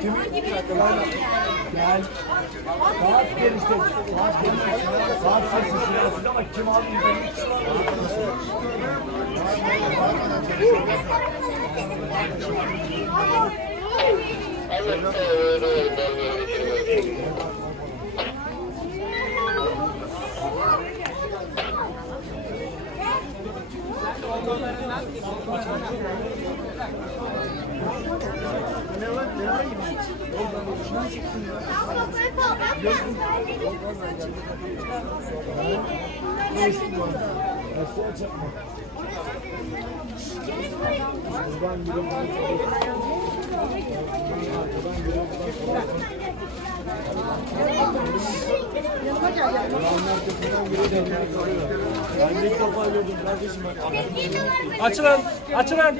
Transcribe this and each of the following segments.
Kimin? Gel. Saat gelişte. Saat gelişte. Saat sesi ama kim aldı? Açılın, açılın.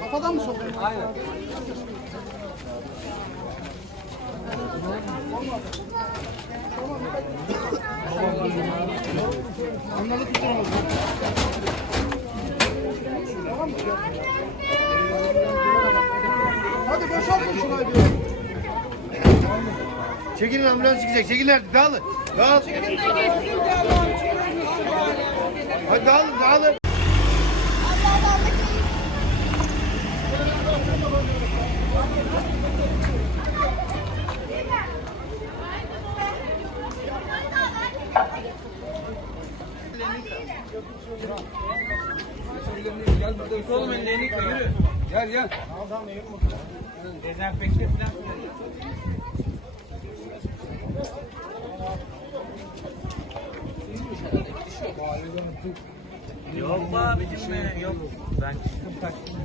Kafadan mı sokuyor? Aynen. Anladık tutamaz. Hadi boşaltın şurayı bir. Çekilin ambulans gidecek. Çekilin artık. Dağılın. Dağıl. Hadi dağılın. Dağılın. Gel burada üstü oğlum ellerini yıka yürü. Gel gel. Dezenfekte falan. Yok be abicim benim yok. Ben çıktım kaçtım.